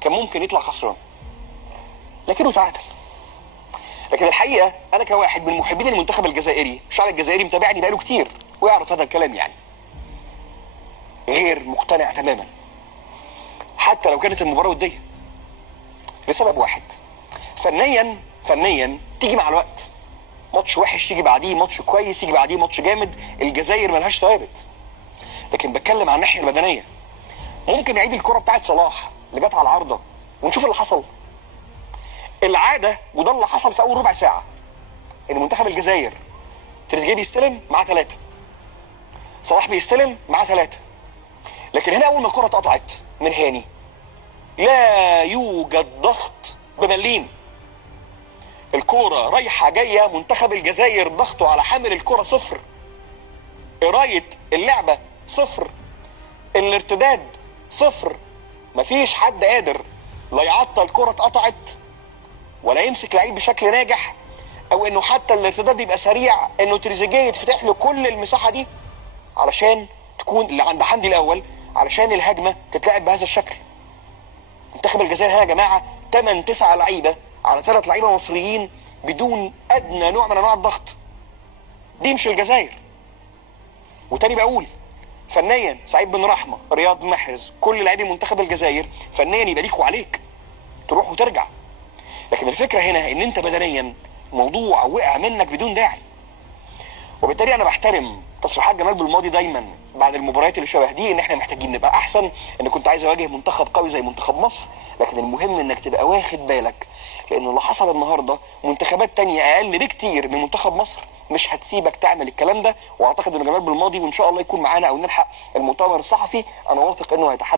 كان ممكن يطلع خسران، لكنه تعادل. لكن الحقيقه انا كواحد من محبين المنتخب الجزائري، الشعب الجزائري متابعني بقاله كتير ويعرف هذا الكلام، يعني غير مقتنع تماما حتى لو كانت المباراه وديه، لسبب واحد: فنيا تيجي مع الوقت، ماتش وحش يجي بعديه ماتش كويس، يجي بعديه ماتش جامد. الجزائر ملهاش ثوابت. لكن بتكلم عن الناحيه البدنيه، ممكن نعيد الكره بتاعت صلاح اللي جت على العارضه ونشوف اللي حصل. العاده وده اللي حصل في اول ربع ساعه، ان منتخب الجزائر تريزيجيه بيستلم معاه 3، صلاح بيستلم معاه 3، لكن هنا اول ما الكره اتقطعت من هاني لا يوجد ضغط بمليم. الكرة رايحة جاية، منتخب الجزائر ضغطه على حامل الكرة 0، قراية اللعبة 0، الارتداد 0. مفيش حد قادر لا يعطل كرة اتقطعت ولا يمسك لعيب بشكل ناجح، او انه حتى الارتداد يبقى سريع، انه تريزيجيه يتفتح له كل المساحة دي علشان تكون اللي عند حمدي الاول، علشان الهجمة تتلعب بهذا الشكل. منتخب الجزائر هنا يا جماعة 8-9 لعيبة على 3 لعيبة مصريين بدون ادنى نوع من انواع الضغط. دي مش الجزائر. وتاني بقول، فنيا سعيد بن رحمة، رياض محرز، كل لاعبي منتخب الجزائر فنيا يبقى ليك وعليك، تروح وترجع. لكن الفكرة هنا ان انت بدنيا الموضوع وقع منك بدون داعي. وبالتالي انا بحترم تصريحات جمال بالماضي دايما بعد المباريات اللي شبه دي، ان احنا محتاجين نبقى احسن، ان كنت عايز اواجه منتخب قوي زي منتخب مصر، لكن المهم انك تبقى واخد بالك، لان اللي حصل النهارده منتخبات تانية اقل بكتير من منتخب مصر مش هتسيبك تعمل الكلام ده. واعتقد ان جمال بالماضي وان شاء الله يكون معانا او نلحق المؤتمر الصحفي، انا واثق انه هيتحدث